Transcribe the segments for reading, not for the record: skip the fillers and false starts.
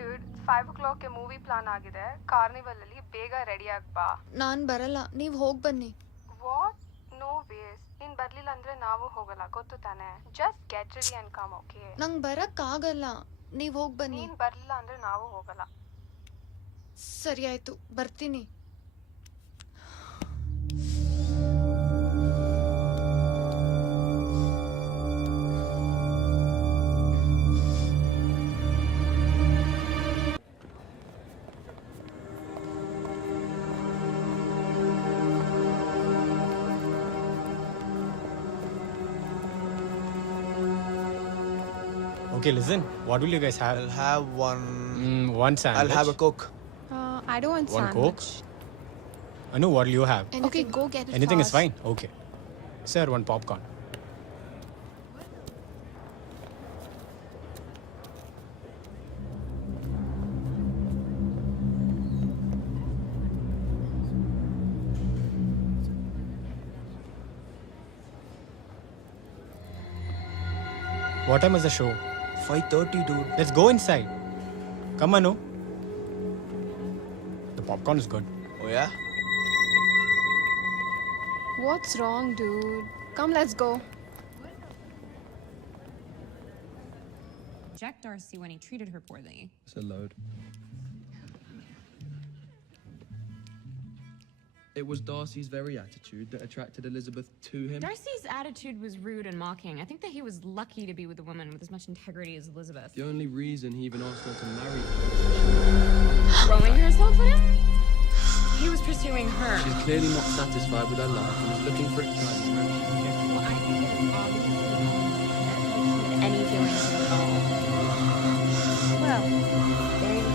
Dude 5 o'clockಗೆ movie plan ಆಗಿದೆ. Carnival ಅಲ್ಲಿ ಬೇಗ ರೆಡಿ ಆಗ್ ಬಾ. ನಾನ್ ಬರಲ್ಲ, ನೀವ್ ಹೋಗ್ ಬನ್ನಿ. ವಾಟ್? No ways. ನೀನ್ ಬರ್ಲಿಲ್ಲ ಅಂದ್ರೆ ನಾವು ಹೋಗಲ್ಲ, ಗೊತ್ತು ತಾನೆ. Just get ready and come, okay? ನಂಗ್ ಬರಕ್ ಆಗಲ್ಲ, ನೀವ್ ಹೋಗ್ ಬನ್ನಿ. ನೀನ್ ಬರ್ಲಿಲ್ಲ ಅಂದ್ರೆ ನಾವು ಹೋಗಲ್ಲ. ಸರಿ ಆಯ್ತು, ಬರ್ತೀನಿ. Okay, listen. What will you guys have? I'll have One sandwich. I'll have a Coke. I don't want One sandwich. Coke? Anu, what will you have? Anything. Okay, go get it Anything is fast. fine. Okay. Sir, one popcorn. What time is the show? 5:30, dude. Let's go inside. Come on, Anu. The popcorn is good. Oh yeah? What's wrong, dude? Come, let's go. Reject Darcy when he treated her poorly. It's a load. It was Darcy's very attitude that attracted Elizabeth to him. Darcy's attitude was rude and mocking. I think that he was lucky to be with a woman with as much integrity as Elizabeth. The only reason he even asked her to marry him. Throwing herself at him? He was pursuing her. She's clearly not satisfied with her life and is looking for excitement where she can get it. Well, I think it is obviously that she had any feelings at all. Well, there you go.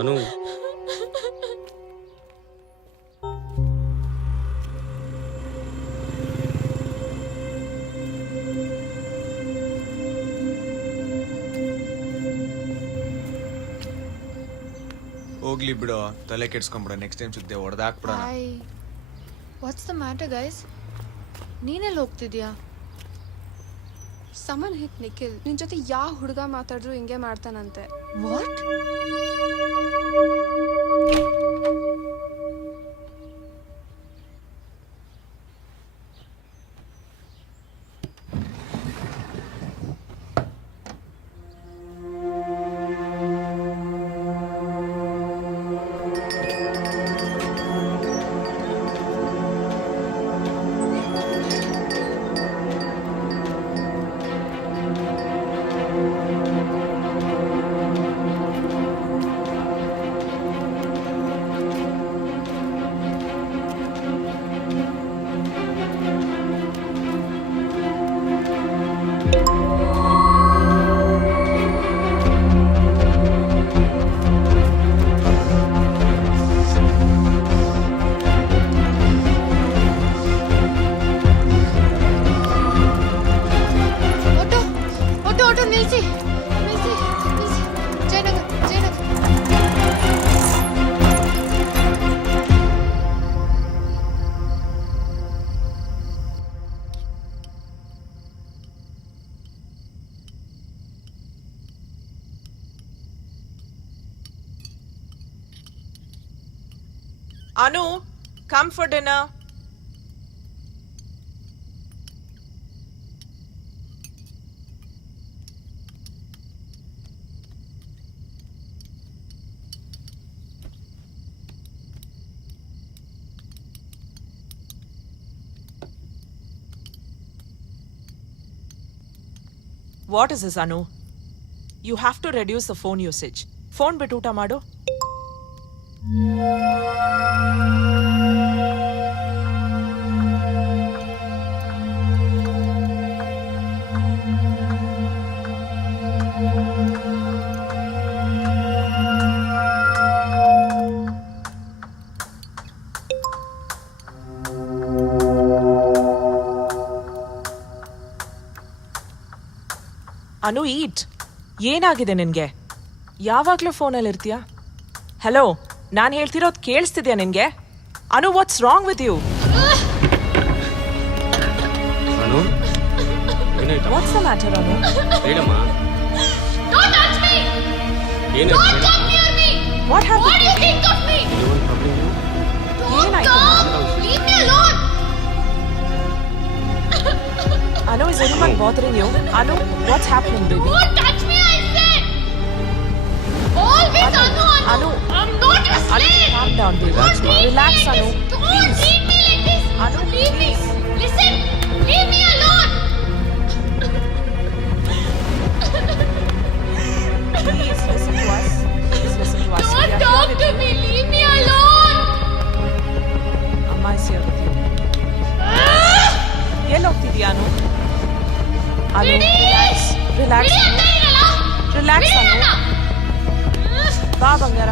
ಅನು ಹೋಗ್ಲಿ ಬಿಡು, ತಲೆ ಕೆಡ್ಸ್ಕೊಂಬಿಡ. Next time ಸಿಗ್ದೆ ಹೊಡೆದಾಕ್ಬಿಡ. Hi, what's the matter guys? ನೀನೆಲ್ಲಿ ಹೋಗ್ತಿದ್ಯಾ? Someone hit Nikhil. ನಿನ್ ಜೊತೆ ಯಾವ ಹುಡುಗ ಮಾತಾಡಿದ್ರು ಹಿಂಗೆ ಮಾಡ್ತಾನಂತೆ. ವಾಟ್? ಆಟೋ ನಿಲ್ಸಿ ನಿಲ್ಸಿ ನಿಲ್ಸಿ. Jayanagar Jayanagar. Anu, come for dinner. What is this, Anu? You have to reduce the phone usage. Phone ಬಿಟ್ಟು ಊಟ ಮಾಡು. ಅನು, ಈಟ್. ಏನಾಗಿದೆ ನಿನ್ಗೆ? ಯಾವಾಗ್ಲೂ ಫೋನಲ್ಲಿ ಇರ್ತೀಯಾ? ಹಲೋ, ನಾನು ಹೇಳ್ತಿರೋದು ಕೇಳಿಸ್ತಿದ್ಯಾ ನಿನ್ಗೆ? ಅನು, ವಾಟ್ಸ್ ರಾಂಗ್ ವಿತ್ ಯು? ಅನು ಏನಾಯ್ತು? ವಾಟ್ಸ್ ದ ಮ್ಯಾಟರ್ ಅನು? ಹೇಳಮ್ಮ. ಏನಾಯ್ತು? What happen? ಏನಾಯ್ತು? Anu, is anyone bothering you? Anu, what's happening, baby? Don't touch me, I said! Always Anu, Anu. I'm not your Anu, slave! calm down, baby. Relax, Anu. Don't treat me like this! Anu, leave me! Listen! Leave me alone! Please, listen to us. Please listen to us. We Don't are talk here with to you. me! Leave me alone! Amma is here with you. ಎಲ್ಲಿ ಹೋಗ್ತಿದ್ಯಾ ಅನು? ಅನು, relax. Relax ಅನು. Relax ಅನು. ಬಾ ಬಂಗಾರ.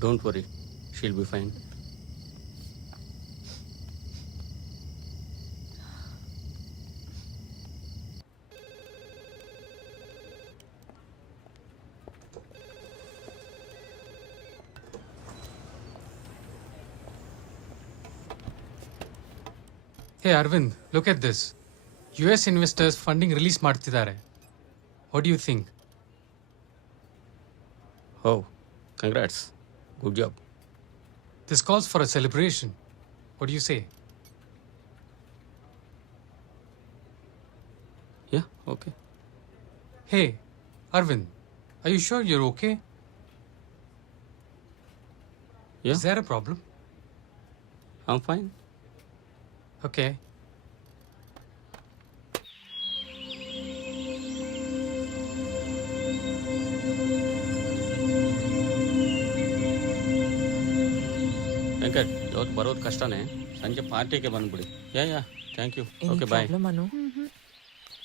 Don't worry, she'll be fine. Hey Arvind, look at this. US investors funding release ಮಾಡ್ತಿದ್ದಾರೆ. What do you think? Oh, congrats. Good job. This calls for a celebration. What do you say? Yeah, okay. Hey, Arvind, are you sure you're okay? Yeah, Is there a problem? I'm fine. Okay. Venkat ಇವತ್ತು ಬರೋದು ಕಷ್ಟನೇ, ಸಂಜೆ ಪಾರ್ಟಿಗೆ ಬಂದ್ಬಿಡಿ. Yeah thank you. Any okay bye. problem, Anu?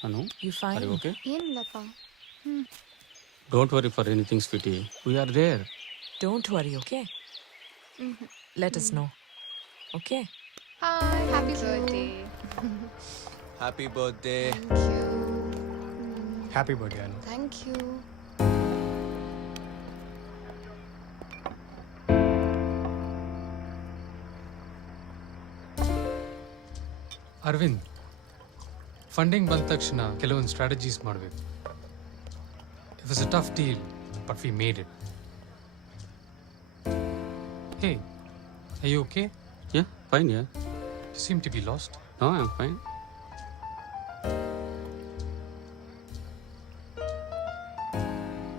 Anu You fine? Okay? ಏನಿಲ್ಲಪ್ಪ. Don't worry for anything sweetie, we are there. Don't worry, okay? Let us know. Okay? Hi, happy birthday. Happy birthday. Thank you. Happy birthday Anu. Thank you. Arvind, funding ಬಂದ ತಕ್ಷಣ ಕೆಲವೊಂದು strategies ಮಾಡಬೇಕು. It was a tough deal but we made it. Hey, are you okay? Yeah fine. Yeah you seem to be lost. No I am fine.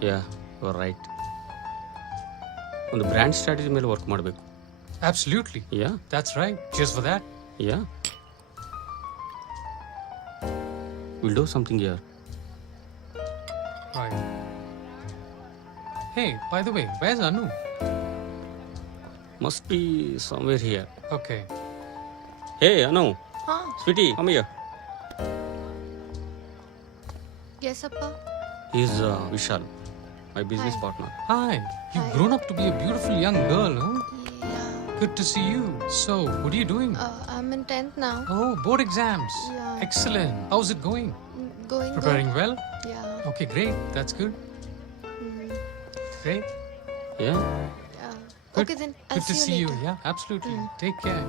Yeah you are right. ಒಂದು brand strategy ಮೇಲೆ work ಮಾಡಬೇಕು. Absolutely. Yeah That's right. Cheers for that. Yeah will do something here. Right. Hey, by the way, where's Anu? Must be somewhere here. Okay. Hey, Anu. Huh? Sweetie, come here. Yes, Appa. He's Vishal, my business partner. Hi. You've Hi. grown up to be a beautiful young girl, huh? Yeah. Good to see you. So, what are you doing? I'm in 10th now. Oh, board exams. Yeah. Excellent. How's it going? Going Preparing well? good. Yeah. Okay, great. That's good. Great. Yeah. Yeah. Good. Okay then. I'll Good to see you. later. Yeah, absolutely. Take care.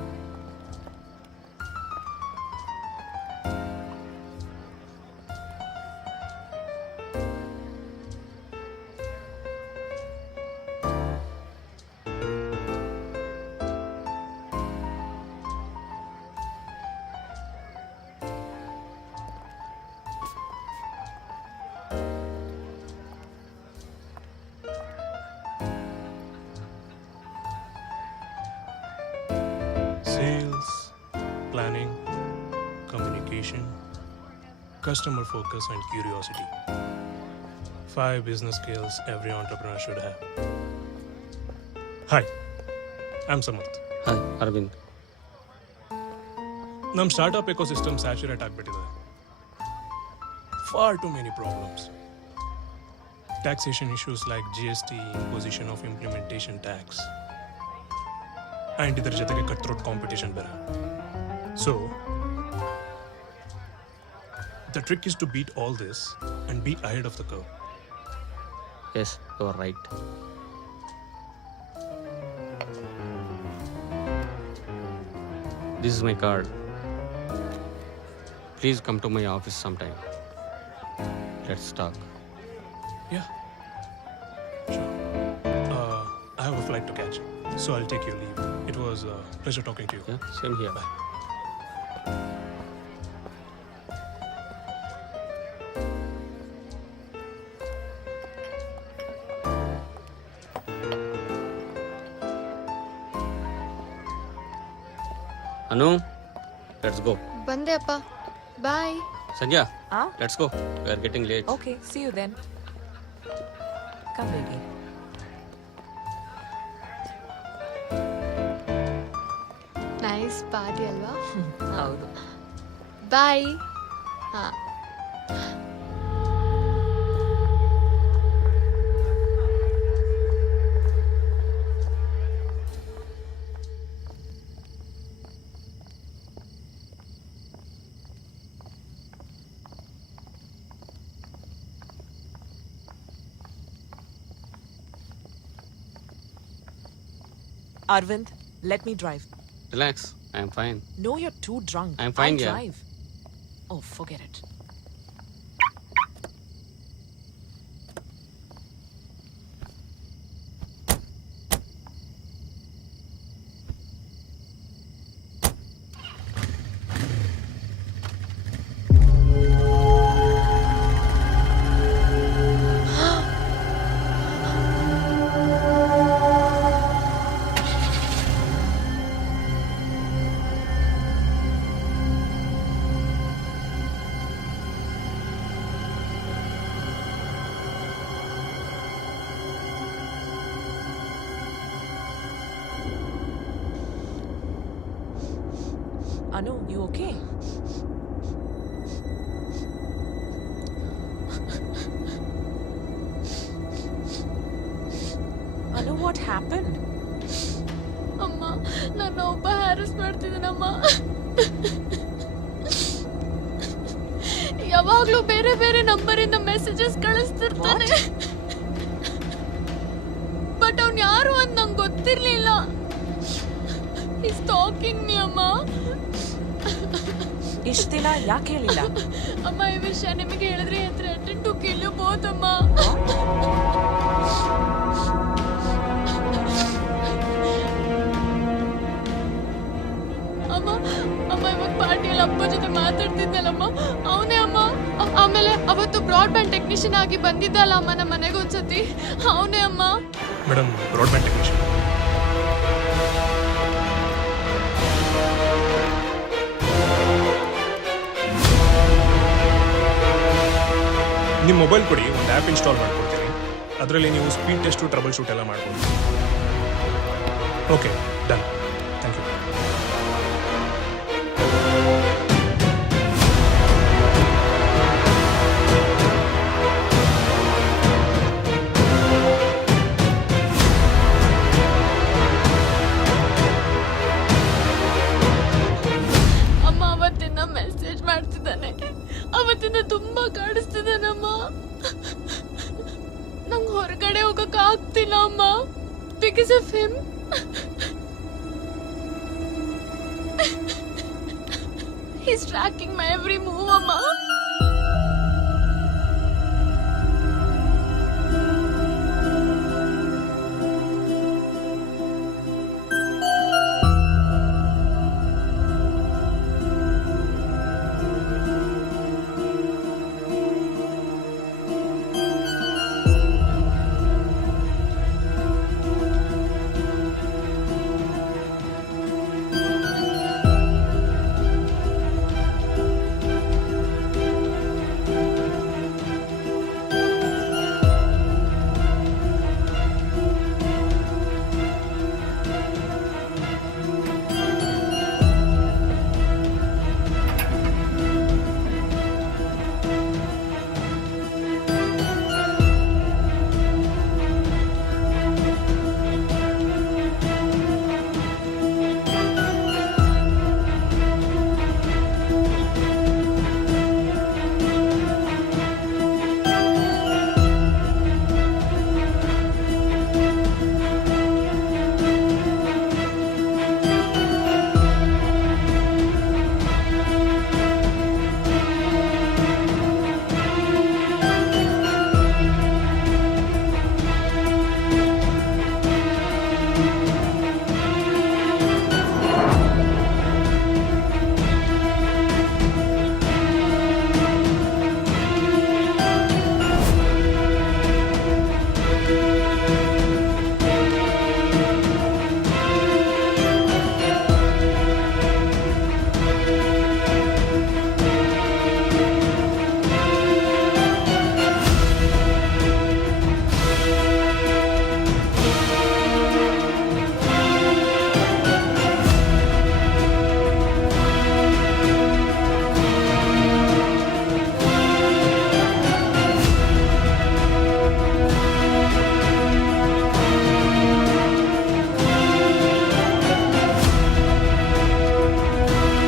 Sales, planning, communication, customer focus, and curiosity. 5 business skills every entrepreneur should have. Hi, I'm Samarth. Hi, Arvind. ನಮ್ಮ startup ecosystem saturate ಆಗಿಬಿಟ್ಟಿದೆ. Far too many problems. Taxation issues like GST, imposition of implementation tax, and ಇದರ ಜೊತೆಗೆ cutthroat competition ಬೇರೆ. So the trick is to beat all this and be ahead of the curve. Yes, you are right. This is my card. Please come to my office sometime. Let's talk. Yeah, sure. I have a flight to catch, so I'll take your leave. It was a pleasure talking to you. Yeah, same here. Bye. Anu, let's go. ಬಂದೆ ಅಪ್ಪ. Bye. Sanjay, Ah? let's go. We are getting late. Okay, see you then. Come, baby. Nice party ಅಲ್ವಾ? ಹೌದು. Bye. ಹಾ. Arvind, let me drive. Relax, I am fine. No, you're too drunk. I'm fine, I'll yeah. drive. Oh, forget it. Anu, you okay? Anu, what happened? ಅಮ್ಮ ನನ್ನ ಒಬ್ಬ ಹ್ಯಾರಸ್ ಮಾಡ್ತಿದ್ದಾನಮ್ಮ. ಯಾವಾಗ್ಲೂ ಬೇರೆ ಬೇರೆ ನಂಬರಿಂದ ಮೆಸೇಜಸ್ ಕಳಿಸ್ತಿರ್ತಾನೆ. ಬಟ್ ಅವ್ನು ಯಾರು ಅಂತ ನಂಗೆ ಗೊತ್ತಿರ್ಲಿಲ್ಲ. He's stalking me, ಅಮ್ಮ. ಇಷ್ಟು ದಿನ ಯಾಕೆ ಹೇಳಿಲ್ಲ? ಅಮ್ಮ ಈ ವಿಷಯ ನಿಮಗೆ ಹೇಳಿದ್ರೆ threaten to kill you both, ಅಮ್ಮ. ಅಮ್ಮ ಅಮ್ಮ ಇವಾಗ ಪಾರ್ಟಿಯಲ್ಲಿ ಅಪ್ಪ ಜೊತೆ ಮಾತಾಡ್ತಿದ್ದಲ್ಲಮ್ಮ, ಅವನೇ ಅಮ್ಮ. ಆಮೇಲೆ ಅವತ್ತು ಬ್ರಾಡ್ಬ್ಯಾಂಡ್ ಟೆಕ್ನಿಷಿಯನ್ ಆಗಿ ಬಂದಿದ್ದಲ್ಲ ಅಮ್ಮ ನಮ್ಮ ಮನೆಗೆ ಒಂದ್ಸತಿ, ಅವನೇ ಅಮ್ಮ. Madam, broadband technician. ನಿಮ್ಮ ಮೊಬೈಲ್ ಕೊಡಿ, ಒಂದು ಆ್ಯಪ್ ಇನ್ಸ್ಟಾಲ್ ಮಾಡ್ಕೊಡ್ತೀನಿ. ಅದರಲ್ಲಿ ನೀವು ಸ್ಪೀಡ್ ಟೆಸ್ಟು, ಟ್ರಬಲ್ ಶೂಟ್ ಎಲ್ಲ ಮಾಡ್ಬೋದು. Okay, done. Thank you. ಅಮ್ಮ ಅವತ್ತಿಂದ ಮೆಸೇಜ್ ಮಾಡ್ತಿದ್ದಾನೆ, ಅವತ್ತಿಂದ ತುಂಬಾ ಕಾಡಿಸ್ತಿದ್ದಾನಮ್ಮ. ನಂಗೆ ಹೊರಗಡೆ ಹೋಗಕ್ ಆಗ್ತಿಲ್ಲ ಅಮ್ಮ, because of him. He's tracking my every move, ಅಮ್ಮ.